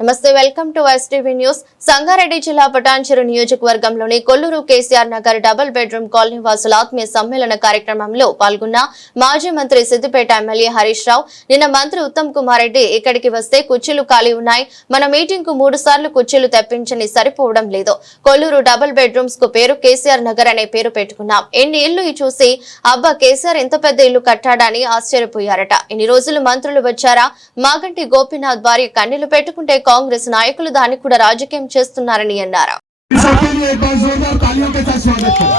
నమస్తే welcome to TV news. Sangareddy జిల్లా పటాన్చెరు నియోజకవర్గంలోని Kollur KCR Nagar double bedroom colony వాసుల ఆత్మీయ సమ్మేళన కార్యక్రమంలో పాల్గొన్న మాజీ మంత్రి సిద్దిపేట ఎమ్మెల్యే హరీష్ రావు నిన్న మంత్రి ఉత్తమ్ కుమార్ రెడ్డి ఇక్కడికి వస్తే కుర్చీలు ఖాళీ ఉన్నాయి. మన మీటింగ్కు మూడు సార్లు కుర్చీలు తెప్పించని సరిపోవడం లేదు. కొల్లూరు డబుల్ బెడ్రూమ్స్కు పేరు కేసీఆర్ నగర్ అనే పేరు పెట్టుకున్నాం. ఎన్ని ఇల్లు చూసి అబ్బా కేసీఆర్ ఎంత పెద్ద ఇల్లు కట్టాడని ఆశ్చర్యపోయారట. ఇన్ని రోజులు మంత్రులు వచ్చారా? మాగంటి గోపీనాథ్ భార్య కన్నీళ్ళు పెట్టుకుంటే కాంగ్రెస్ నాయకులు దాన్ని కూడా రాజకీయం చేస్తున్నారని అన్నారు सबके लिए एक बार जोरदार तालियों के साथ स्वागत करें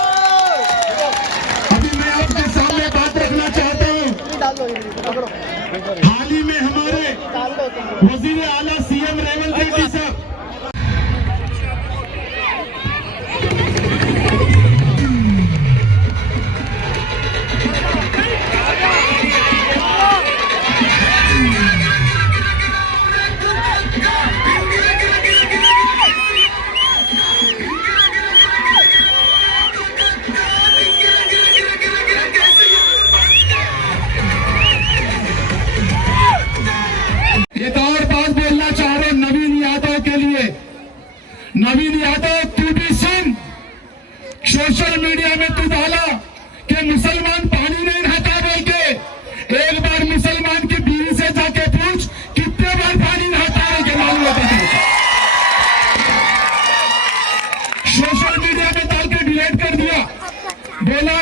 अभी मैं आपके सामने बात रखना चाहता हूँ हाल ही में हमारे वजीर आला सीएम रेवंत सोशल मीडिया में तू डाला कि मुसलमान पानी नहीं नहाता बोल के एक बार मुसलमान की बीवी से जाके पूछ, कितने बार पानी नहाता है के मालूम होता है सोशल मीडिया में डाल के डिलीट कर दिया। बोला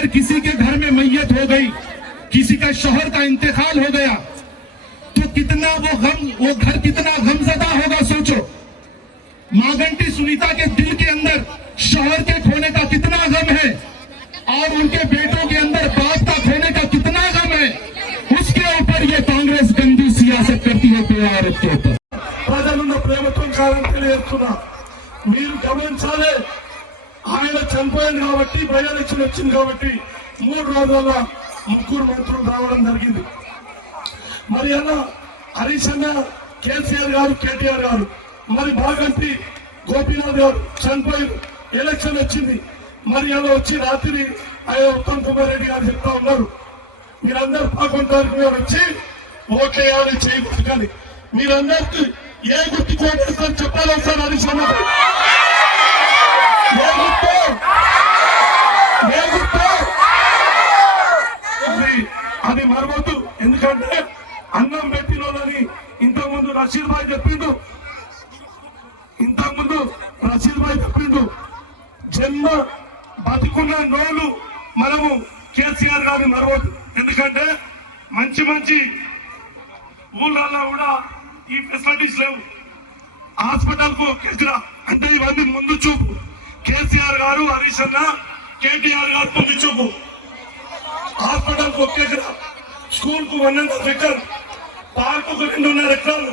अगर किसी के घर में मैयत हो गई किसी का शोहर का इंतकाल हो गया तो कितना वो गम वो घर कितना गमजदा होगा सोचो मागंटी सुनीता के दिल के अंदर शोहर के खोने का कितना गम है और उनके बेटों के अंदर बाप का खोने का कितना गम है उसके ऊपर ये कांग्रेस गंदी सियासत करती है पेड़ औरत के ऊपर ప్రజలున్న ప్రేమతో కాలం తెలియజేస్తున్నా మీరు గమనించాలి ఆయన చనిపోయింది కాబట్టి బై ఎలక్షన్ వచ్చింది కాబట్టి మూడు రోజుల ముగ్గురు మంత్రులు రావడం జరిగింది. మరి అలా హరీష్ అన్న కేసీఆర్ గారు కేటీఆర్ గారు మరి బాగంటి గోపీనాథ్ గారు చనిపోయారు. ఎలక్షన్ వచ్చింది. మరి అలా వచ్చి రాత్రి ఆయన ఉత్తమ్ కుమార్ రెడ్డి గారు చెప్తా ఉన్నారు. మీరందరూ పాకుంటారు మీరు వచ్చి ఓట్లేయాలి చేయగొట్టుకొని మీరందరికీ ఏ గుర్తు కోటేస్తారు చెప్పాలి సార్ హరీష్ అన్న? ఏ గుర్తు? అది మరవద్దు. ఎందుకంటే అన్నం పెట్టినోదని ఇంతకుముందు రషీద్ భాయ్ చెప్పిండు. ఇంతకుముందు రషీద్ భాయ్ చెప్పిండు. జన్మ బతుకున్న నోలు మనము కేసీఆర్ గారిని మరవద్దు. ఎందుకంటే మంచి మంచి ఊళ్ళల్లో కూడా ఈ ఫెసిలిటీస్ లేవు. హాస్పిటల్కు ఎదురా అంటే ఇవన్నీ ముందు చూపు. కేసీఆర్ గారు హరీష్ అన్న కేటీఆర్ గారు ముందు హాస్పిటల్కు ఒక ఎకరా స్కూల్కు వన్ అండ్ హాఫ్ ఎకర్ పార్క్కు రెండున్నర ఎకరాలు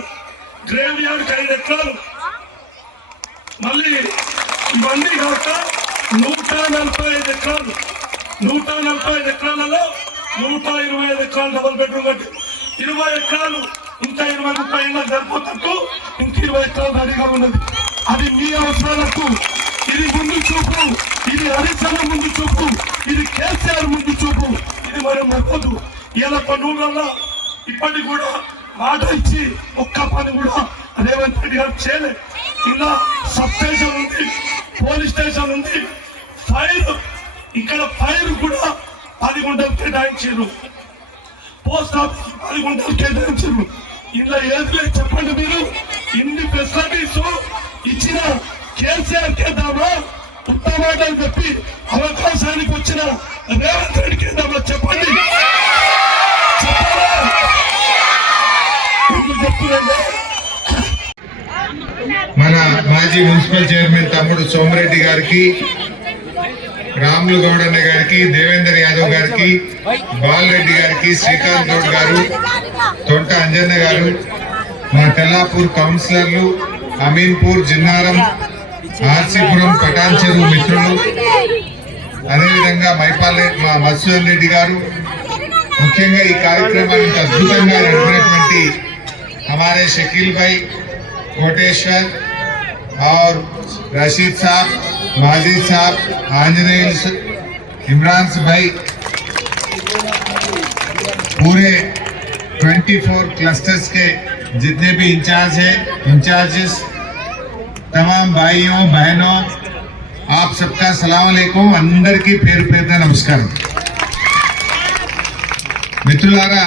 గ్రేవ్ యార్డ్కి ఐదు ఎకరాలు. మళ్ళీ ఇవన్నీ కాక నూట నలభై ఐదు ఎకరాలు. నూట నలభై ఐదు ఎకరాలలో నూట ఇరవై ఐదు ఎకరాలు డబల్ బెడ్రూమ్ కట్టి ఇరవై ఎకరాలు ఇంకా ఇరవై ముప్పై ఏళ్ళ సరిపోతట్టు ఇంకా ఇరవై ఎకరాలు రెడీగా ఉన్నది. అది మీ అవసరాలకు హరిచంద్ర ముందు చూపు ఇది కేసీఆర్ ముందు చూపు. ఇది మనం మరొద్దు ఇలా కొన్ని ఇప్పటికి కూడా మాట ఇచ్చి ఒక్క పని కూడా రేవంత్ రెడ్డి గారు చేయలేదు ఇలా సబ్ స్టేషన్ ఉంది పోలీస్ స్టేషన్ ఉంది. ఫైర్ ఇక్కడ ఫైర్ కూడా పది గుంటలు కేటాయించారు పోస్ట్ ఆఫీస్ పది గుంటలు కేటాయించారు ఇలా ఏది లేదు చెప్పండి మీరు. ఇన్ని ఫెసిలిటీస్ ఇచ్చిన కేసీఆర్ కేద్దామా ఉత్తమాటలు చెప్పి అవకాశానికి వచ్చిన రేవంత్ రెడ్డి కేద్దామా చెప్పండి. మన మాజీ మున్సిపల్ చైర్మన్ తమ్ముడు సోమిరెడ్డి గారికి రాములు గౌడ్ అన్న గారికి దేవేందర్ యాదవ్ గారికి బాలరెడ్డి గారికి శ్రీకాంత్ గౌడ్ గారు తొంట అంజన్న గారు మా తెల్లాపూర్ కౌన్సిలర్లు అమీన్పూర్ జిన్నారం ఆర్సీపురం పటాన్ చెరువు మిత్రులు అదేవిధంగా మైపాల్ రెడ్డి మా మధుసూదన్ రెడ్డి గారు ముఖ్యంగా ఈ కార్యక్రమాన్ని ఇంత అద్భుతంగా నడిపినటువంటి हमारे शकील भाई कोटेश्वर और रशीद साहब माजिद साहब आंजनेय इमरान भाई पूरे 24 क्लस्टर्स के जितने भी इंचार्ज हैं इंचार्जेस तमाम भाइयों बहनों आप सबका सलाम अलैकुम अंदर की పేరు పేరున నమస్కారం మిత్రులారా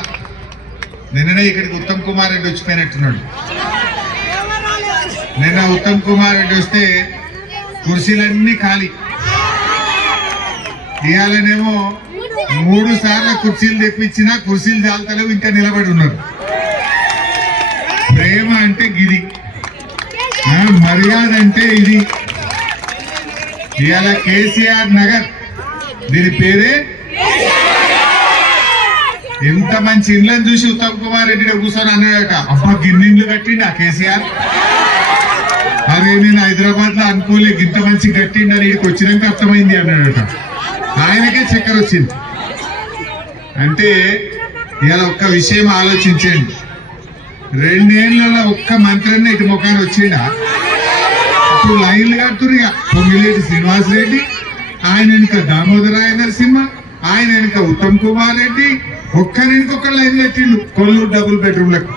నిన్ననే ఇక్కడికి ఉత్తమ్ కుమార్ రెడ్డి వచ్చిపోయినట్టున్నాడు నిన్న ఉత్తమ్ కుమార్ రెడ్డి వస్తే కుర్చీలన్నీ ఖాళీ ఇవాళనేమో మూడు సార్లు కుర్చీలు తెప్పించినా కుర్చీలు చాలతలేవు ఇంకా నిలబడి ఉన్నారు ప్రేమ అంటే గిది ఆ, మర్యాద అంటే ఇది. ఇవాళ కేసీఆర్ నగర్. దీని పేరే? ఎంత మంచి ఇళ్ళని చూసి ఉత్తమ్ కుమార్ రెడ్డి కూర్చొని అన్నాడట అబ్బా గిన్నెండ్లు కట్టిండి ఆ కేసీఆర్? అదే నేను హైదరాబాద్లో అనుకోలే ఇంత మంచి కట్టిండి అని ఇక్కడికి వచ్చినాక అర్థమైంది అన్నాడట ఆయనకే చక్కెర వచ్చింది. అంటే ఇవాళ ఒక్క విషయం ఆలోచించండి. రెండేళ్ళలో ఒక్క మంత్రిని ఇటు ముఖాన్ని వచ్చిండా? ఇప్పుడు లైన్లు కడుతురు ఇక. పొంగిలేటి శ్రీనివాస్ రెడ్డి ఆయన వెనుక దామోదరాయ నరసింహ ఆయన వెనుక ఉత్తమ్ కుమార్ రెడ్డి ఒక్క ఒక్క లైన్ పెట్టిండు కొల్లూరు డబుల్ బెడ్రూమ్లకు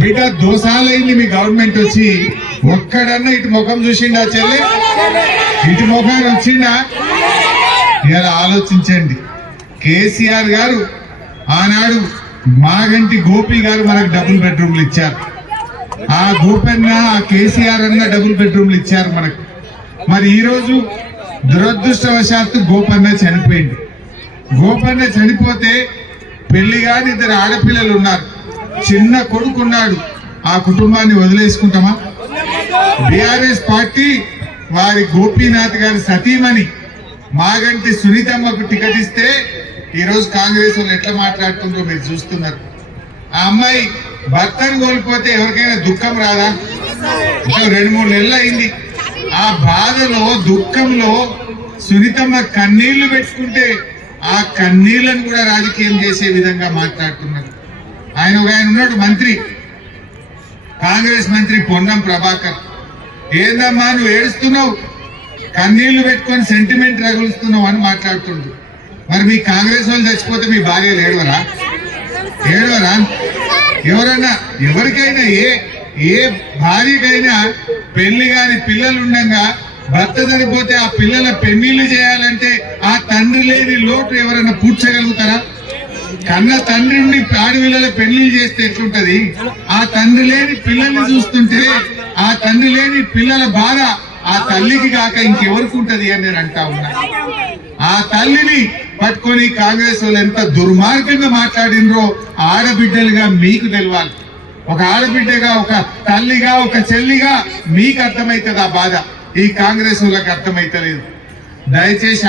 బిడ్డ దోసాలైంది మీ గవర్నమెంట్ వచ్చి. ఒక్కడన్నా ఇటు ముఖం చూసిండా చెల్లె? ఇటు ముఖాన్ని వచ్చిండా? ఇలా ఆలోచించండి. కేసీఆర్ గారు ఆనాడు మాగంటి గోపి గారు మనకు డబుల్ బెడ్రూమ్లు ఇచ్చారు. ఆ గోపన్న ఆ కేసీఆర్ అన్న డబుల్ బెడ్రూమ్లు ఇచ్చారు మనకు. మరి ఈరోజు దురదృష్టవశాత్తు గోపన్న చనిపోయింది గోపన్న చనిపోతే పెళ్ళి కాని ఇద్దరు ఆడపిల్లలు ఉన్నారు. చిన్న కొడుకున్నాడు ఆ కుటుంబాన్ని వదిలేసుకుంటామా? బీఆర్ఎస్ పార్టీ వారి గోపీనాథ్ గారి సతీమణి మాగంటి సునీతమ్మకు టికెట్ ఇస్తే ఈరోజు కాంగ్రెస్ వాళ్ళు ఎట్లా మాట్లాడుతుంటారో మీరు చూస్తున్నారు. ఆ అమ్మాయి భర్తను కోల్పోతే ఎవరికైనా దుఃఖం రాదా? రెండు మూడు నెలలు అయింది. ఆ బాధలో దుఃఖంలో సునీతమ్మ కన్నీళ్ళు పెట్టుకుంటే ఆ కన్నీళ్ళను కూడా రాజకీయం చేసే విధంగా మాట్లాడుతున్నారు. ఆయన ఒక ఆయన ఉన్నాడు మంత్రి. కాంగ్రెస్ మంత్రి పొన్నం ప్రభాకర్. ఏందమ్మా నువ్వు ఏడుస్తున్నావు? కన్నీళ్ళు పెట్టుకొని సెంటిమెంట్ రగులుస్తున్నావు అని మాట్లాడుతుండ్రు మరి మీ కాంగ్రెస్ వాళ్ళు చచ్చిపోతే మీ భార్యలు ఏడవరా ఏడవరా ఎవరన్నా ఎవరికైనా ఏ ఏ భార్యకైనా పెళ్ళి కాని పిల్లలు ఉండగా భర్త చనిపోతే ఆ పిల్లల పెళ్ళిళ్ళు చేయాలంటే ఆ తండ్రి లేని లోటు ఎవరైనా పూడ్చగలుగుతారా? కన్న తండ్రిని ఆడపిల్లల పెళ్ళి చేస్తే ఎట్లుంటది? ఆ తండ్రి లేని పిల్లల్ని చూస్తుంటే ఆ తండ్రి లేని పిల్లల బాధ ఆ తల్లికి కాక ఇంకెవరికి ఉంటది అని నేను అంటా ఉన్నా. ఆ తల్లిని పట్టుకొని కాంగ్రెస్ వాళ్ళు ఎంత దుర్మార్గంగా మాట్లాడినరో ఆడబిడ్డలుగా మీకు తెలవాలి. ఒక ఆడబిడ్డగా ఒక తల్లిగా ఒక చెల్లిగా మీకు అర్థమవుతుంది ఆ బాధ. ఈ కాంగ్రెస్ వాళ్ళకి అర్థమైతలేదు దయచేసి